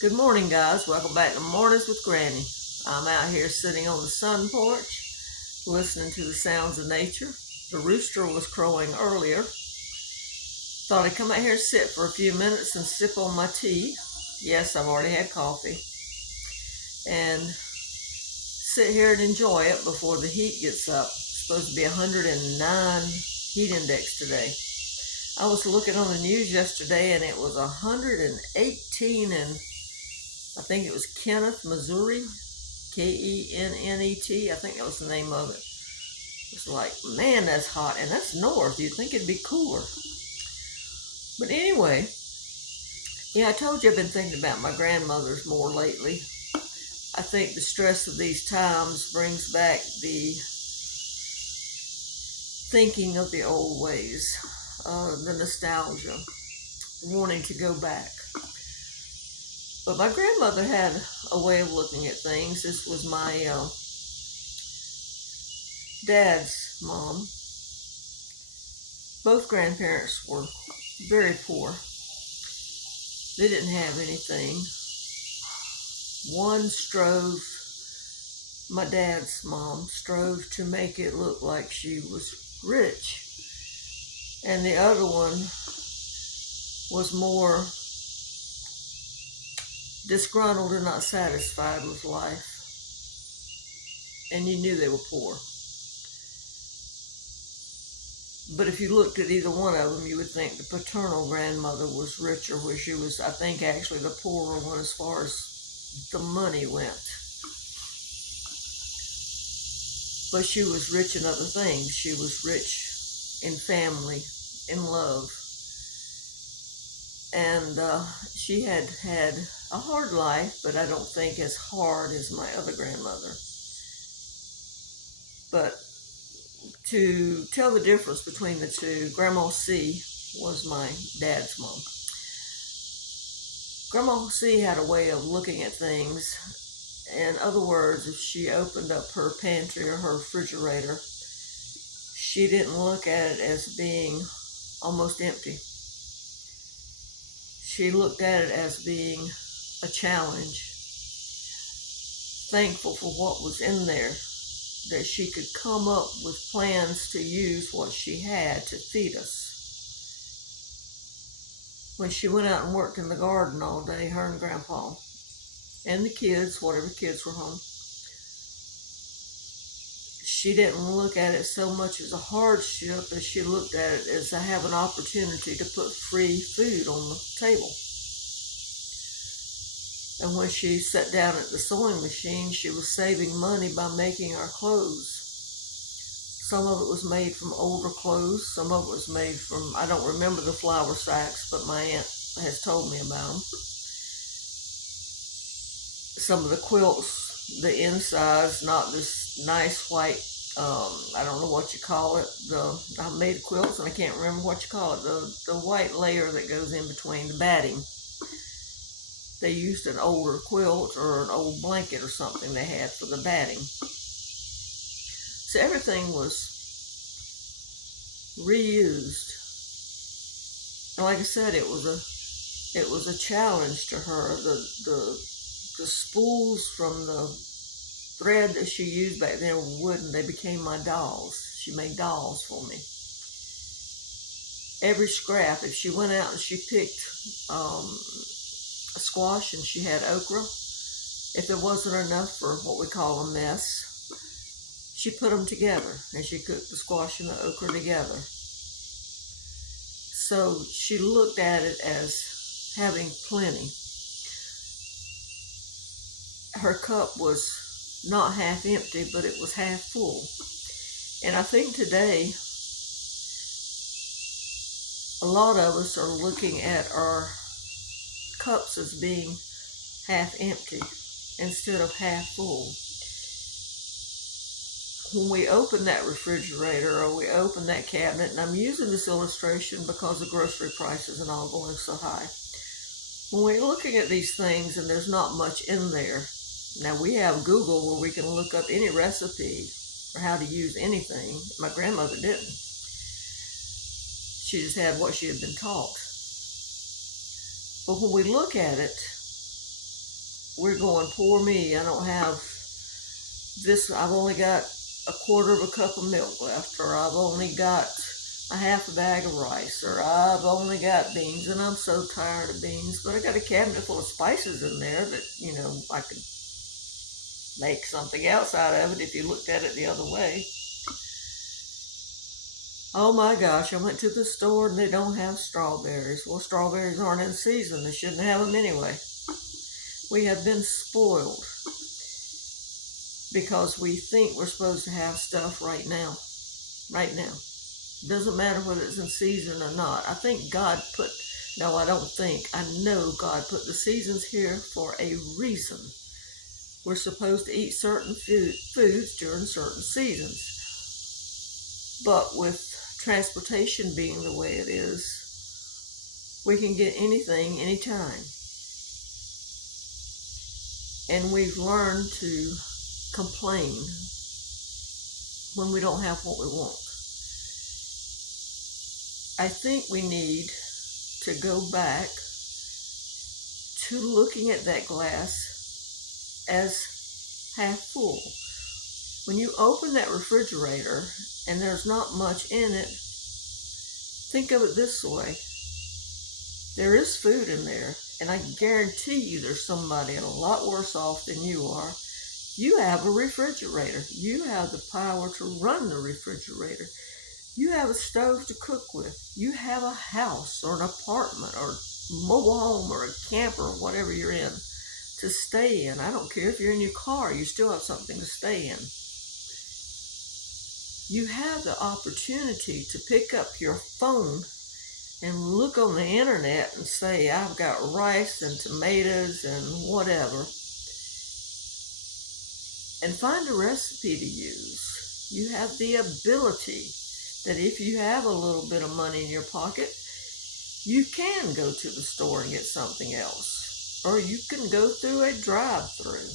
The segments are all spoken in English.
Good morning, guys. Welcome back to Mornings with Granny. I'm out here sitting on the sun porch, listening to the sounds of nature. The rooster was crowing earlier. Thought I'd come out here and sit for a few minutes and sip on my tea. Yes, I've already had coffee. And sit here and enjoy it before the heat gets up. It's supposed to be 109 heat index today. I was looking on the news yesterday and it was 118 in I think it was Kenneth, Missouri, Kennet. I think that was the name of it. It was like, man, that's hot, and that's north. You'd think it'd be cooler. But anyway, yeah, I told you I've been thinking about my grandmothers more lately. I think the stress of these times brings back the thinking of the old ways, the nostalgia, wanting to go back. But my grandmother had a way of looking at things. This was my dad's mom. Both grandparents were very poor. They didn't have anything. One strove, my dad's mom strove to make it look like she was rich. And the other one was more disgruntled and not satisfied with life. And you knew they were poor. But if you looked at either one of them, you would think the paternal grandmother was richer, where she was, I think, actually the poorer one as far as the money went. But she was rich in other things. She was rich in family, in love. And she had had a hard life, but I don't think as hard as my other grandmother. But to tell the difference between the two, Grandma C was my dad's mom. Grandma C had a way of looking at things. In other words, if she opened up her pantry or her refrigerator, she didn't look at it as being almost empty. She looked at it as being a challenge, thankful for what was in there, that she could come up with plans to use what she had to feed us. When she went out and worked in the garden all day, her and Grandpa, and the kids, whatever kids were home, she didn't look at it so much as a hardship as she looked at it as I have an opportunity to put free food on the table. And when she sat down at the sewing machine, she was saving money by making our clothes. Some of it was made from older clothes. Some of it was made from, I don't remember the flour sacks, but my aunt has told me about them. Some of the quilts, the insides, not this nice white, I don't know what you call it. I made quilts and I can't remember what you call it. The white layer that goes in between the batting. They used an older quilt or an old blanket or something they had for the batting. So everything was reused. And like I said, it was a challenge to her. The spools from the thread that she used back then were wooden. They became my dolls. She made dolls for me. Every scrap, if she went out and she picked a squash and she had okra, if there wasn't enough for what we call a mess, she put them together and she cooked the squash and the okra together. So she looked at it as having plenty. Her cup was not half empty, but it was half full. And I think today, a lot of us are looking at our cups as being half empty instead of half full. When we open that refrigerator or we open that cabinet, and I'm using this illustration because the grocery prices and all going so high. When we're looking at these things and there's not much in there, now we have Google where we can look up any recipe or how to use anything. My grandmother didn't. She just had what she had been taught. But when we look at it, we're going, poor me, I don't have this, I've only got a quarter of a cup of milk left, or I've only got a half a bag of rice, or I've only got beans, and I'm so tired of beans, but I got a cabinet full of spices in there that, you know, I could make something else out of it if you looked at it the other way. Oh my gosh, I went to the store and they don't have strawberries. Well, strawberries aren't in season. They shouldn't have them anyway. We have been spoiled because we think we're supposed to have stuff right now. Right now. Doesn't matter whether it's in season or not. I think God put, no, I don't think, I know God put the seasons here for a reason. We're supposed to eat certain foods during certain seasons. But with transportation being the way it is, we can get anything anytime. And we've learned to complain when we don't have what we want. I think we need to go back to looking at that glass as half full. When you open that refrigerator and there's not much in it, think of it this way. There is food in there, and I guarantee you there's somebody a lot worse off than you are. You have a refrigerator. You have the power to run the refrigerator. You have a stove to cook with. You have a house or an apartment or mobile home or a camper or whatever you're in to stay in. I don't care if you're in your car, you still have something to stay in. You have the opportunity to pick up your phone and look on the internet and say, I've got rice and tomatoes and whatever, and find a recipe to use. You have the ability that if you have a little bit of money in your pocket, you can go to the store and get something else. Or you can go through a drive-through.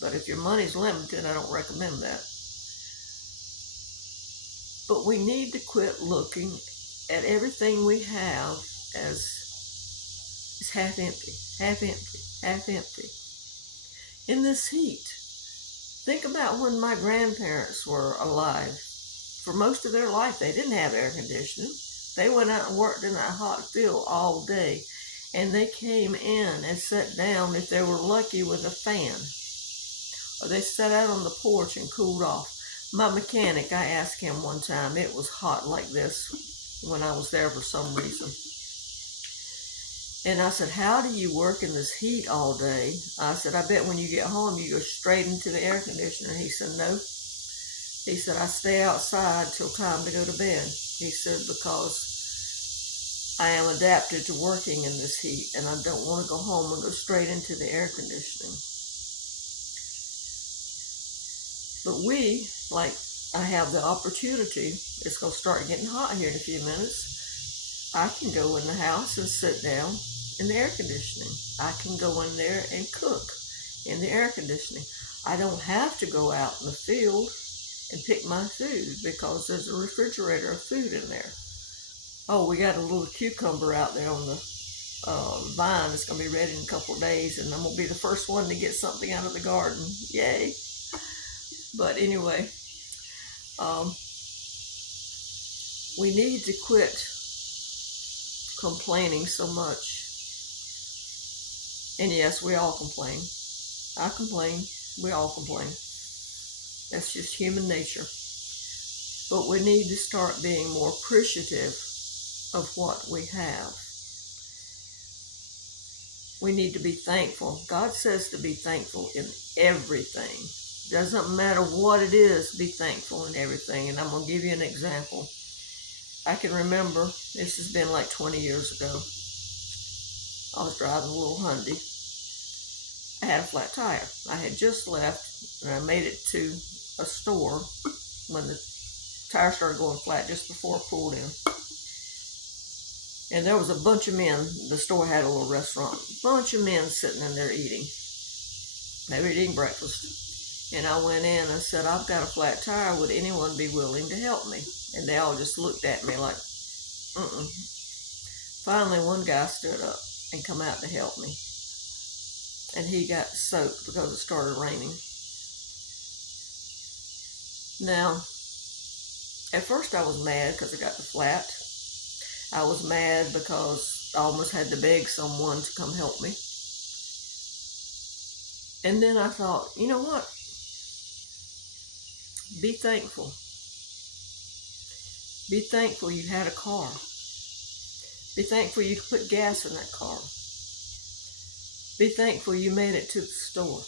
But if your money's limited, I don't recommend that. But we need to quit looking at everything we have as half empty, half empty, half empty. In this heat, think about when my grandparents were alive. For most of their life, they didn't have air conditioning. They went out and worked in that hot field all day. And they came in and sat down, if they were lucky, with a fan. Or they sat out on the porch and cooled off. My mechanic, I asked him one time, it was hot like this when I was there for some reason. And I said, how do you work in this heat all day? I said, I bet when you get home, you go straight into the air conditioner. He said, no. He said, I stay outside till time to go to bed. He said, because I am adapted to working in this heat and I don't want to go home and go straight into the air conditioning. But we, like, I have the opportunity, it's going to start getting hot here in a few minutes. I can go in the house and sit down in the air conditioning. I can go in there and cook in the air conditioning. I don't have to go out in the field and pick my food because there's a refrigerator of food in there. Oh, we got a little cucumber out there on the vine. It's going to be ready in a couple of days, and I'm going to be the first one to get something out of the garden. Yay! But anyway, we need to quit complaining so much. And yes, we all complain. I complain. We all complain. That's just human nature. But we need to start being more appreciative of what we have. We need to be thankful. God says to be thankful in everything. Doesn't matter what it is, be thankful in everything. And I'm going to give you an example. I can remember, this has been like 20 years ago. I was driving a little Hyundai. I had a flat tire. I had just left, and I made it to a store when the tire started going flat just before I pulled in. And there was a bunch of men. The store had a little restaurant. A bunch of men sitting in there eating. They were eating breakfast. And I went in and said, I've got a flat tire. Would anyone be willing to help me? And they all just looked at me like, Finally, one guy stood up and come out to help me. and he got soaked because it started raining. Now, at first I was mad because I got the flat. I was mad because I almost had to beg someone to come help me. And then I thought, you know what? Be thankful. Be thankful you had a car. Be thankful you could put gas in that car. Be thankful you made it to the store.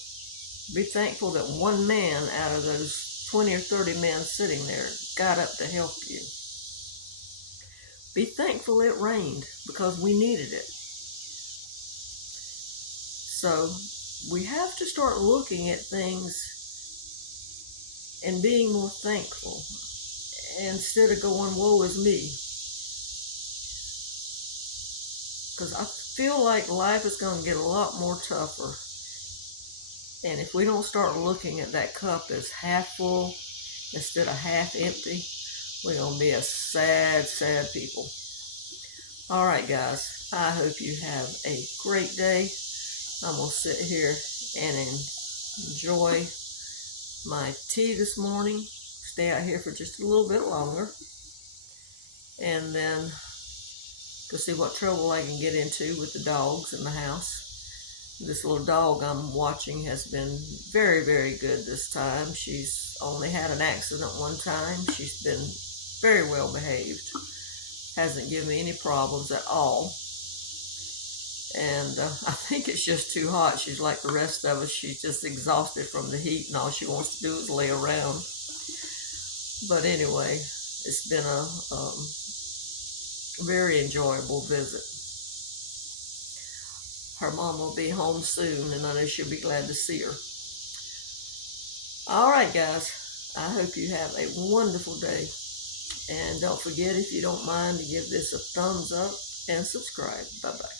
Be thankful that one man out of those 20 or 30 men sitting there got up to help you. Be thankful it rained because we needed it. So we have to start looking at things and being more thankful instead of going, woe is me. Because I feel like life is going to get a lot more tougher. And if we don't start looking at that cup as half full instead of half empty, we're going to be a sad, sad people. All right, guys, I hope you have a great day. I'm going to sit here and enjoy my tea this morning. Stay out here for just a little bit longer. And then go see what trouble I can get into with the dogs in the house. This little dog I'm watching has been very, very good this time. She's only had an accident one time. She's been very well behaved. Hasn't given me any problems at all. And I think it's just too hot. She's like the rest of us. She's just exhausted from the heat, and all she wants to do is lay around. But anyway, it's been a very enjoyable visit. Her mom will be home soon, and I know she'll be glad to see her. All right, guys. I hope you have a wonderful day. And don't forget, if you don't mind, to give this a thumbs up and subscribe. Bye-bye.